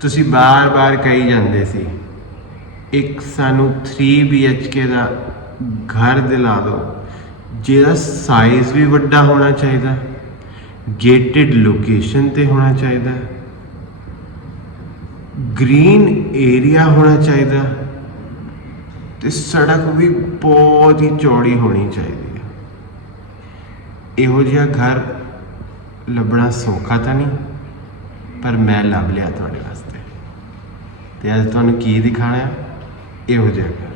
ਤੁਸੀਂ ਬਾਰ-ਬਾਰ ਕਹੀ ਜਾਂਦੇ ਸੀ ਇੱਕ ਸਾਨੂੰ 3 BHK ਦਾ ਘਰ ਦਿਲਾ ਦਿਓ ਜਿਹਦਾ ਸਾਈਜ਼ ਵੀ ਵੱਡਾ ਹੋਣਾ ਚਾਹੀਦਾ, ਗੇਟਡ ਲੋਕੇਸ਼ਨ ਤੇ ਹੋਣਾ ਚਾਹੀਦਾ, ग्रीन एरिया होना चाहिए तो सड़क भी बहुत ही चौड़ी होनी चाहिए। इहो जिहा घर लभना सौखा तो नहीं, पर मैं लभ लिया तुहाडे वास्ते ते अज तुहानूं की दिखाना है इहो जिहा घर।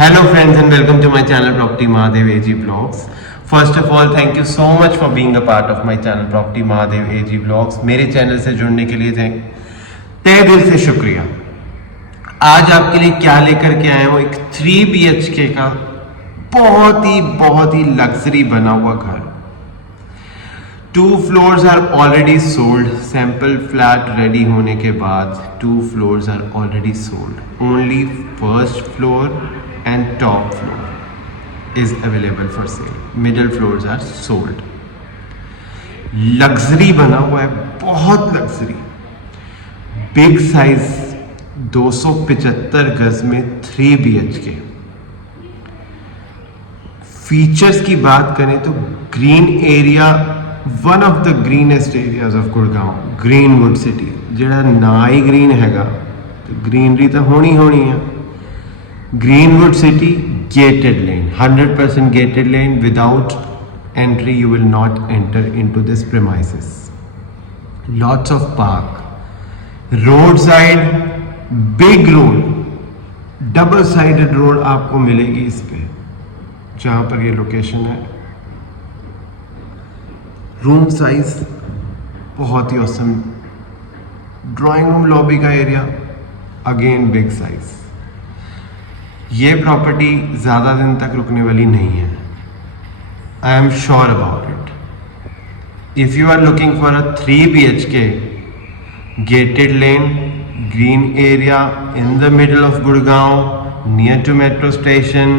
Hello friends and welcome to my channel property Mahadev AG blogs. First of all thank you so much for being a part of my channel property Mahadev AG blogs. मेरे चैनल से जुड़ने के लिए तहे दिल से शुक्रिया। आज आपके लिए क्या लेकर के आया हूँ, एक 3 BHK का बहुत ही लग्जरी बना हुआ घर। 2 floors are already sold. Sample flat ready होने के बाद 2 floors are already sold. Only first floor and top floor is available for sale. Middle floors are sold. Luxury बना हुआ है, बहुत लग्जरी, बिग साइज 275 गज में 3 BHK। फीचर्स की बात करें तो green area, one of the greenest areas of Gurgaon, greenwood city, जिहड़ा ना ही ग्रीन हैगा तो ग्रीनरी तो होनी है। Greenwood city, gated lane, 100% gated lane. Without entry you will not enter into this premises. Lots of park, road side, big road, double sided road आपको मिलेगी इस पे, जहां पर ये लोकेशन है। रूम साइज बहुत ही औसम। ड्राइंग रूम लॉबी का एरिया अगेन बिग साइज। ये प्रॉपर्टी ज़्यादा दिन तक रुकने वाली नहीं है, I am sure about it. If you are looking for a 3 BHK gated lane, green area in the middle of Gurgaon, near to metro station,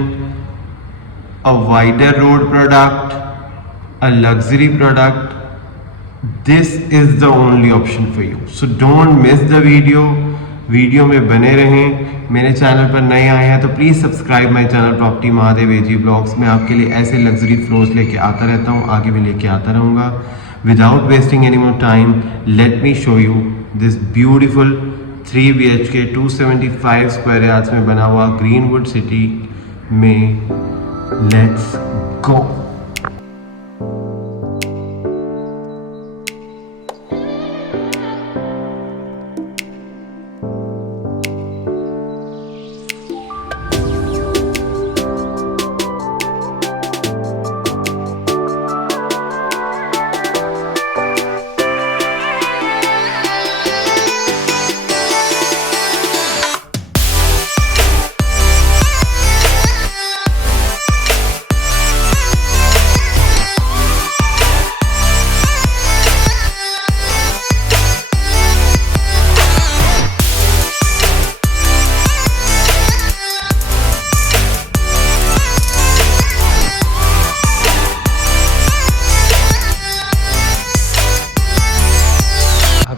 a wider road product, a luxury product, this is the only option for you. So don't miss the video में बने रहें। मेरे channel पर नए आए हैं तो please subscribe my channel property Mahadev AG blogs. मैं आपके लिए ऐसे लग्जरी फ्लोर्स लेके आता रहता हूँ, आगे भी लेके आता रहूँगा। Without wasting any more time, let me show you this beautiful 3 BHK 275 square yards में बना हुआ ग्रीनवुड सिटी में। लेट्स गो।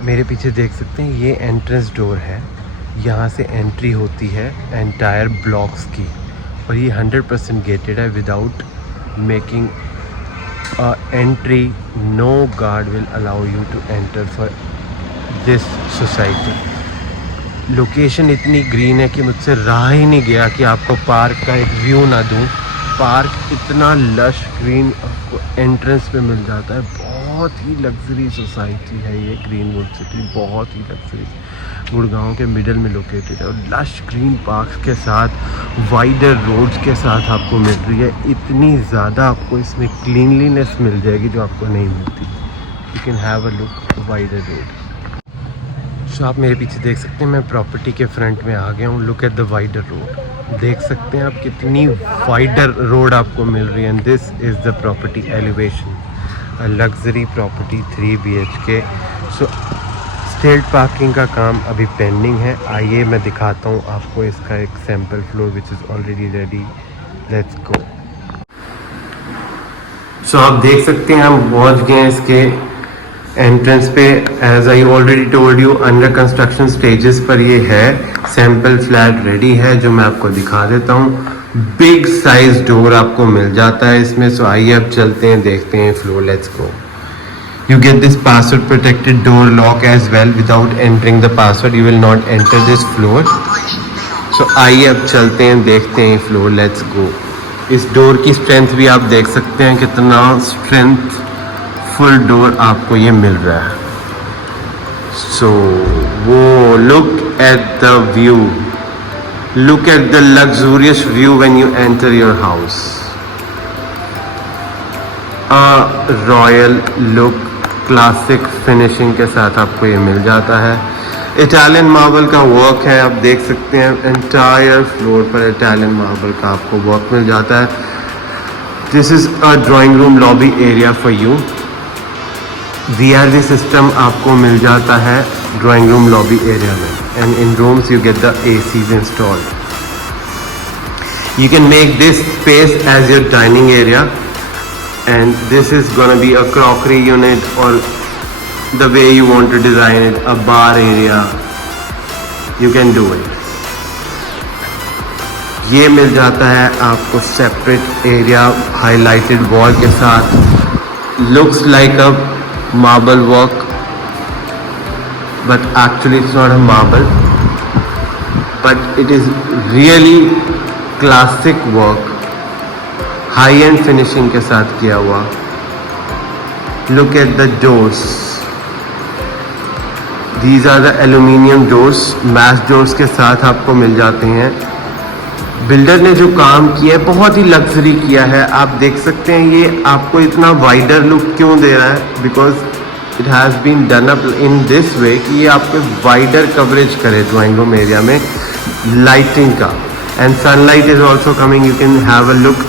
मेरे पीछे देख सकते हैं ये एंट्रेंस डोर है, यहाँ से एंट्री होती है एंटायर ब्लॉक्स की, और ये 100% गेटेड है। Without making entry, no guard will allow you to enter for this society. Location इतनी ग्रीन है कि मुझसे रहा ही नहीं गया कि आपको पार्क का एक व्यू ना दूँ। पार्क इतना लश ग्रीन आपको एंट्रेंस पे मिल जाता है। बहुत ही लग्जरी सोसाइटी है ये ग्रीनवुड सिटी, बहुत ही लग्जरी। गुड़गांव के मिडल में लोकेटेड है और लश ग्रीन पार्क्स के साथ, वाइडर रोड्स के साथ आपको मिल रही है। इतनी ज़्यादा आपको इसमें क्लीनलीनेस मिल जाएगी जो आपको नहीं मिलती। You can have a look wider road. So आप मेरे पीछे देख सकते हैं, मैं प्रॉपर्टी के फ्रंट में आ गया हूँ। Look at the wider road, देख सकते हैं आप कितनी वाइडर रोड आपको मिल रही है। And this is the property elevation, a luxury property 3 BHK। So state parking का काम अभी पेंडिंग है। आइए मैं दिखाता हूँ आपको इसका एक sample floor which is already ready. Let's go. So आप देख सकते हैं हम पहुँच गए हैं इसके एंट्रेंस पे as I already told you under construction stages पर ये है, सैंपल फ्लैट रेडी है जो मैं आपको दिखा देता हूँ। बिग साइज डोर आपको मिल जाता है इसमें। सो आइए अब चलते हैं, देखते हैं floor, let's go. You get this password protected door lock as well. Without entering the password you will not enter this floor. So आइए अब चलते हैं, देखते हैं फ्लोर, लेट्स गो। इस डोर की स्ट्रेंथ भी आप देख सकते हैं, कितना स्ट्रेंथ फुल डोर आपको ये मिल रहा है। सो वो look at the view, look at the luxurious view when you enter your house. Royal look, classic finishing के साथ आपको ये मिल जाता है। इटालियन मार्बल का वर्क है, आप देख सकते हैं एंटायर फ्लोर पर इटालियन मार्बल का आपको वर्क मिल जाता है। This is a drawing room lobby area for you. VRV system आपको मिल जाता है ड्राइंग रूम लॉबी एरिया में, and in rooms you get the ACs installed. You can make this space as your dining area, and this is gonna be a crockery unit, or the way you want to design it, a bar area, you can do it. ये मिल जाता है आपको separate area highlighted wall के साथ। Looks like a marble work, but actually it's not a marble, but it is really classic work, high end finishing के साथ किया हुआ। Look at the doors, these are the aluminium doors, mesh doors के साथ आपको मिल जाते हैं। Builder ने जो काम किया है बहुत ही लग्जरी किया है, आप देख सकते हैं। ये आपको इतना वाइडर लुक क्यों दे रहा है, because it has been done up in this way कि ये आपको वाइडर कवरेज करे ड्राइंग रूम एरिया में लाइटिंग का। And sunlight is also coming, you can have a look,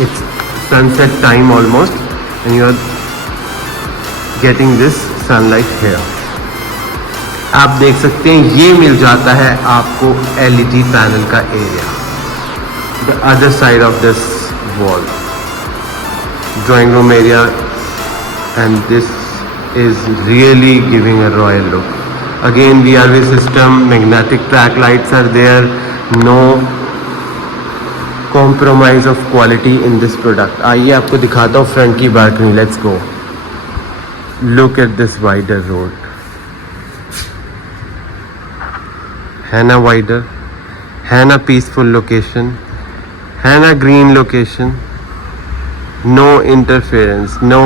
it's sunset time almost and you are getting this sunlight here. आप देख सकते हैं ये मिल जाता है आपको LED पैनल का area, the other side of this wall, drawing room area, and this is really giving a royal look. Again VRV system, magnetic track lights are there, no compromise of quality in this product. आइए आपको दिखाता हूँ front की balcony, let's go. Look at this wider road, है ना wider, है ना peaceful location, है ना green location, no interference, no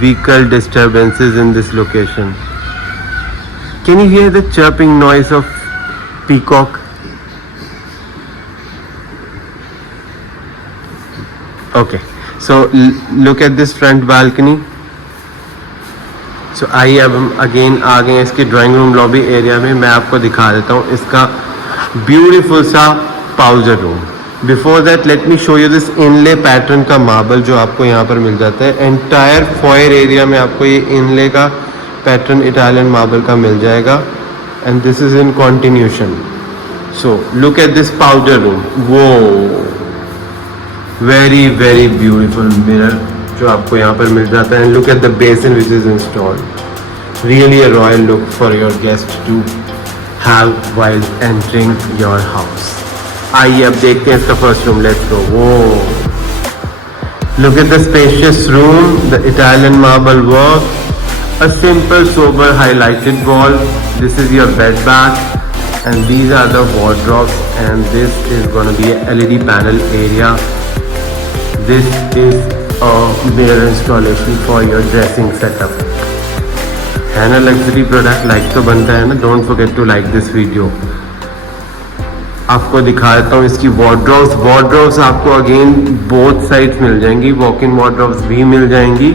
vehicle disturbances in this location. Can you hear the chirping noise of peacock? Okay, so look at this front balcony. So आइए अब हम again आ गए हैं इसके ड्राइंग रूम लॉबी एरिया में। मैं आपको दिखा देता हूँ इसका ब्यूटीफुल सा powder room. Before that let me show you this inlay pattern का मार्बल जो आपको यहाँ पर मिल जाता है। एंटायर फॉयर एरिया में आपको ये इनले का पैटर्न इटालियन मार्बल का मिल जाएगा, and this is in continuation. So look at this powder room, वो वेरी वेरी ब्यूटीफुल मिरर जो आपको यहाँ पर मिल जाता है। Look at the basin which is installed, really a royal look for your guest to have while entering your house. आइए अब देखते हैं इसका फर्स्ट रूम, लेट्स गो। वो look at the spacious room, the Italian marble work, a simple sober highlighted wall. This is your bed bath, and these are the wardrobes, and this is going to be a LED panel area. This is a mirror installation for your dressing setup. है ना luxury product, like तो बनता है ना। Don't forget to like this video. आपको दिखा देता हूँ इसकी वार्डरोब्स। वार्डरोब्स आपको अगेन बोथ साइड्स मिल जाएंगी, वॉक इन वार्डरोब्स भी मिल जाएंगी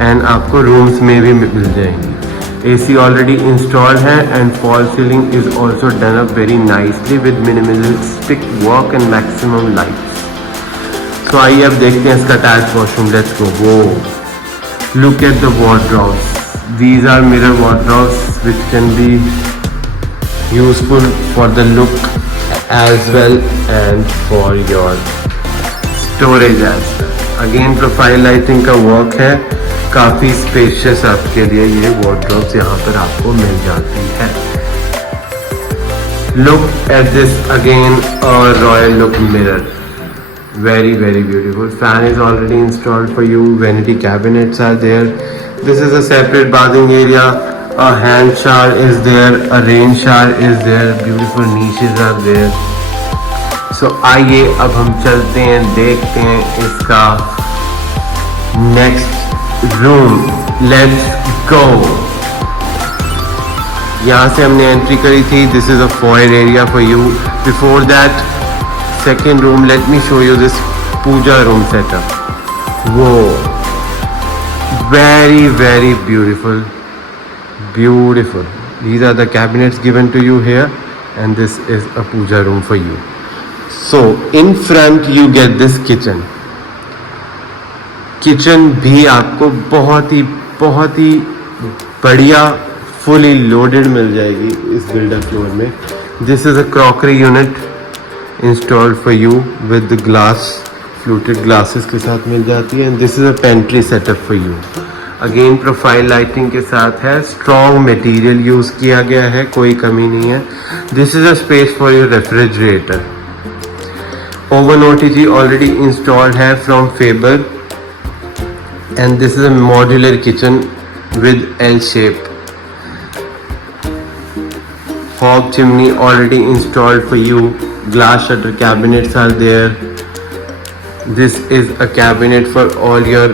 एंड आपको रूम्स में भी मिल जाएंगी। AC ऑलरेडी इंस्टॉल्ड है and fall ceiling is also done up very nicely with minimalistic work and maximum lights. तो आइए अब देखते हैं इसका अटैच वॉशरूम, लेट्स गो। वो look at the wardrobes, these are mirror wardrobes which can be useful for the look as well and for your storage as well. Again profile lighting का work है, काफ़ी spacious आपके लिए ये wardrobes यहाँ पर आपको मिल जाती है। Look at this again royal look mirror, very beautiful. Fan is already installed for you. Vanity cabinets are there. This is a separate bathing area. A hand shower is there, a rain shower is there. Beautiful niches are there. So आइए अब हम चलते हैं, देखते हैं इसका next room. Let's गो। यहाँ से हमने एंट्री करी थी। This is a foyer area for you. Before that second room, let me show you this puja room setup. Whoa, very beautiful. These are the cabinets given to you here, and this is a puja room for you. So in front you get this kitchen भी आपको बहुत ही बढ़िया fully loaded मिल जाएगी इस builder floor में। This is a crockery unit installed for you with the glass, fluted glasses के साथ मिल जाती है। and this is a pantry setup for you. again profile lighting के साथ है। strong material यूज किया गया है, कोई कमी नहीं है। this is a space for your refrigerator. oven OTG already installed है from Faber, and this is a modular kitchen with L shape. hob chimney already installed for you. Glass shutter cabinets are there. This is a cabinet for all your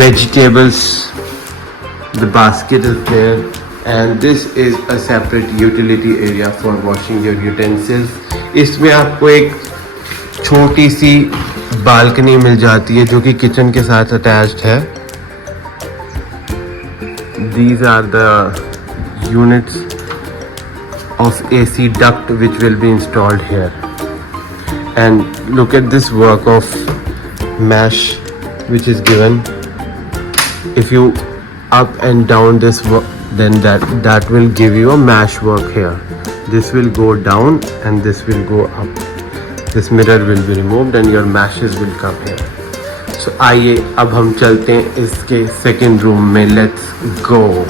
vegetables. The basket is there, and this is a separate utility area for washing your utensils. इसमें आपको एक छोटी सी balcony मिल जाती है जो कि kitchen के साथ अटैच्ड है। These are the units of AC duct which will be installed here, and look at this work of mesh which is given. if you up and down this work, then that will give you a mesh work here. This will go down and this will go up. This mirror will be removed and your meshes will come here. So आइए अब हम चलते हैं इसके second room में। Let's go.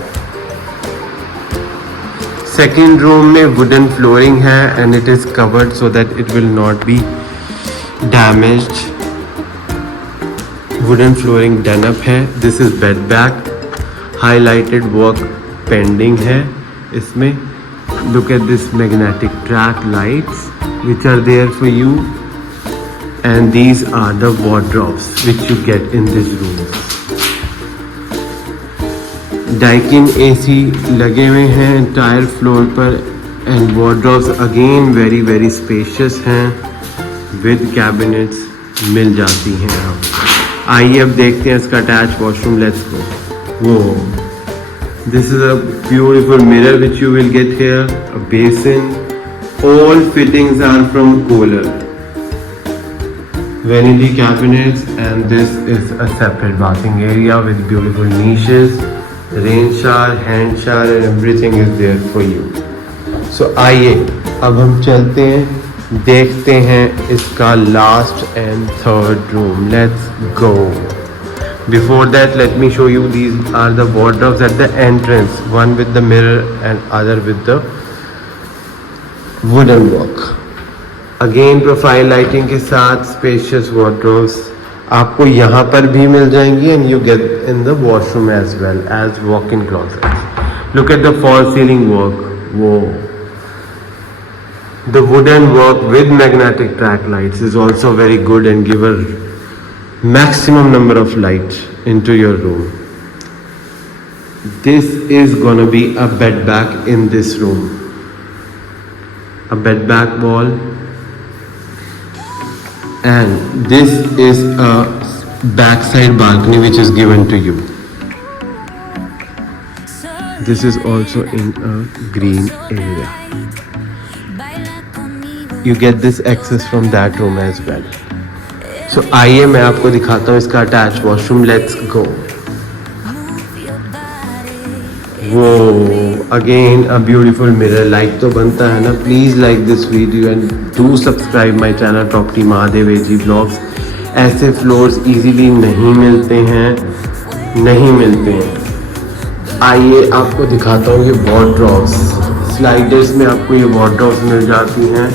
Second room में wooden flooring है and it is covered so that it will not be damaged. Wooden flooring done up है। This is bed back. Highlighted work pending है इसमें। Look at this magnetic track lights which are there for you, and these are the wardrobes which you get in this room. Daikin AC लगे हुए हैं entire floor पर, and wardrobes again very spacious हैं with cabinets मिल जाती हैं। आइए अब देखते हैं इसका attached washroom। Let's go. Whoa, this is a beautiful mirror which you will get here, a basin. All fittings are from Kohler. Vanity cabinets, and this is a separate bathing area with beautiful niches, rain shower, hand shower, and everything is there for you. So आइए अब हम चलते हैं, देखते हैं इसका last and third room. Let's go. Before that, let me show you, these are the wardrobes at the entrance, one with the mirror and other with the wooden work. Again profile lighting के साथ spacious wardrobes आपको यहाँ पर भी मिल जाएंगी, and you get in the washroom as well as walk in closets. Look at the fall ceiling work. वो the wooden work with magnetic track lights is also very good and give a maximum number of light into your room. This is gonna be a bed back in this room. A bed back wall, and this is a backside balcony which is given to you. This is also in a green area. You get this access from that room as well. So आइए मैं आपको दिखाता हूँ इसका attach washroom. Let's go. वो again a beautiful mirror. Like तो बनता है ना। Please like this video and do subscribe my channel property Mahadev एजी ब्लॉग्स। ऐसे फ्लोर्स इजीली नहीं मिलते हैं। नहीं मिलते हैं। आइए आपको दिखाता हूँ ये वार्डरोब्स। स्लाइडर्स में आपको ये वार्डरोब्स मिल जाती हैं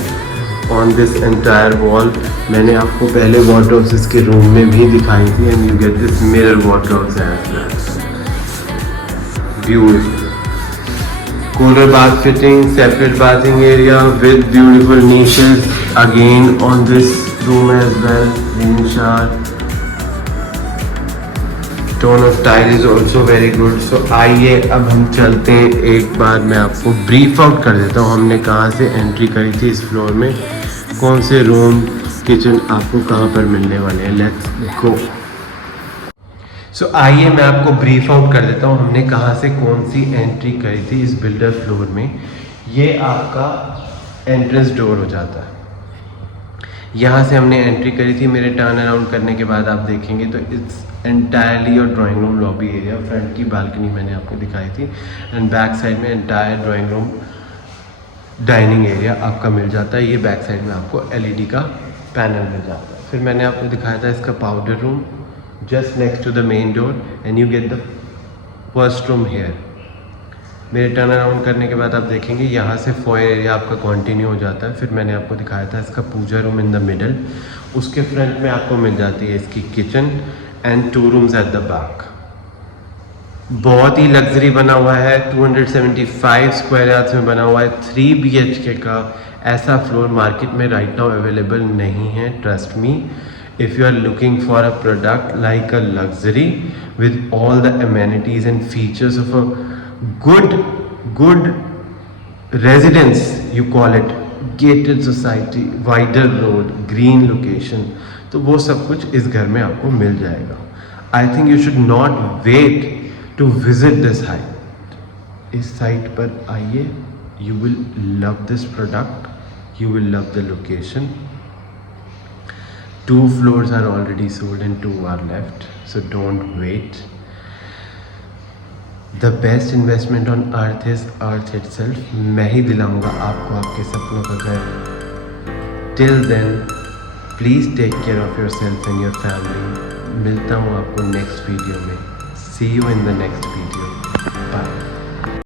ऑन दिस एंटायर वॉल। मैंने आपको पहले वार्डरोब्स इसके रूम में भी दिखाई थी and you get this mirror wardrobes as well. Beautiful cooler bath fitting, separate bathing area with beautiful niches again on this room as well. Rain shower, tone of tile is also very good. So आइए अब हम चलते हैं, एक बार मैं आपको brief out कर देता हूँ हमने कहाँ से एंट्री करी थी इस फ्लोर में, कौन से रूम किचन आपको कहाँ पर मिलने वाले हैं। Let's go. सो आइए मैं आपको ब्रीफ आउट कर देता हूँ हमने कहाँ से कौन सी एंट्री करी थी इस बिल्डर फ्लोर में। ये आपका एंट्रेंस डोर हो जाता है, यहाँ से हमने एंट्री करी थी। मेरे टर्न अराउंड करने के बाद आप देखेंगे तो इट्स एंटायरली और drawing room lobby area. Front की बालकनी मैंने आपको दिखाई थी एंड बैक साइड में entire drawing room dining area आपका मिल जाता है। ये बैक साइड में आपको LED का पैनल मिल जाता है। फिर मैंने आपको दिखाया था इसका powder room just next to the main door and you get the first room here। मेरे टर्न अराउंड करने के बाद आप देखेंगे यहाँ से फॉयर एरिया आपका कंटिन्यू हो जाता है। फिर मैंने आपको दिखाया था इसका पूजा रूम इन द मिडल, उसके फ्रंट में आपको मिल जाती है इसकी kitchen and 2 rooms at the back. बहुत ही लग्जरी बना हुआ है, 275 स्क्वायर यार्ड्स में बना हुआ है। 3 BHK का ऐसा फ्लोर मार्केट में राइट नाउ अवेलेबल नहीं है, trust me. If you are looking for a product like a luxury with all the amenities and features of a good residence, you call it, gated society, wider road, green location, तो वो सब कुछ इस घर में आपको मिल जाएगा। I think you should not wait to visit this site। इस साइट पर आइए, you will love this product, you will love the location। 2 floors are already sold and 2 are left, so don't wait। The best investment on earth is earth itself। मैं ही दिलाऊंगा आपको आपके सपनों का घर। Till then, please take care of yourself and your family। मिलता हूँ आपको next video में। See you in the next video। Bye।